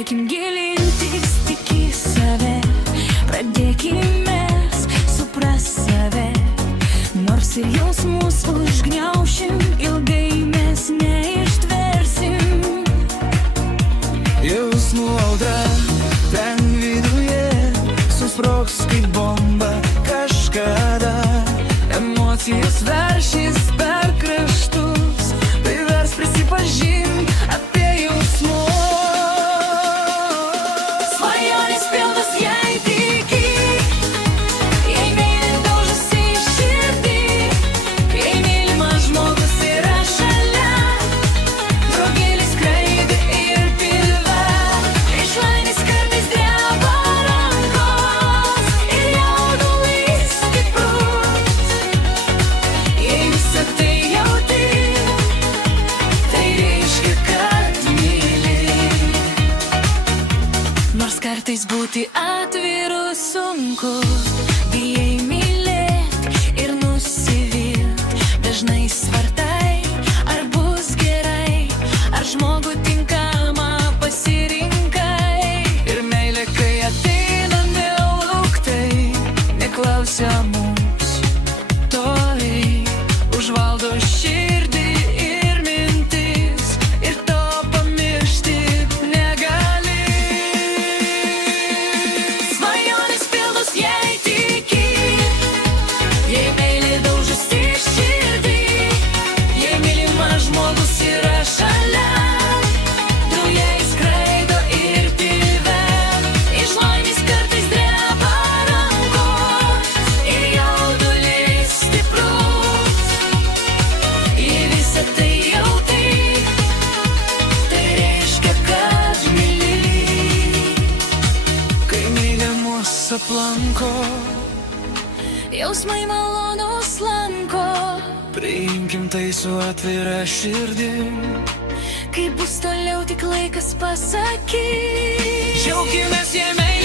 Eikim gilintis tik į save, pradėkime supras save. Nors ir jausmus užgniaušim, ilgai mes neištversim. Jausmų audra ten viduje susprogs kaip bomba kažkada. Emocijos veršys per kraštus, tai vers prisipažint apie jausmus. Svajonės pilnas, jei tiki, jei meilė daužosi į širdį, jei mylimas žmogus yra šalia, draugelis skraido ir pilve, iš laimės kartais dreba rankos ir jaudulys stiprus. Jei visą tai jauti, tai reiškia, kad myli. Nors kartais būti atviru sunku, bijai mylėt ir nusivilt. Dažnai svartai, ar bus gerai, ar žmogų tinkamą pasirinkai. Ir meilė, kai ateina nelauktai, neklausia mums toliai, užvaldo širdį ir mintis, ir to pamiršti negali. Svajonės pilnos, jei tiki, jei meilė daužosi į širdį, jei mylimas žmogus yra šalia, draugeliai skraido ir pilve, iš laimės kartais dreba rankos ir jaudulys stiprus. Jei visą tai jauti, tai reiškia, kad myli. Kai meilė mus aplanko, Jausmai malonus lanko, priimkim tai su atvira širdim. kaip bus toliau, tik laikas pasakys. Džiaukimės, jei meilė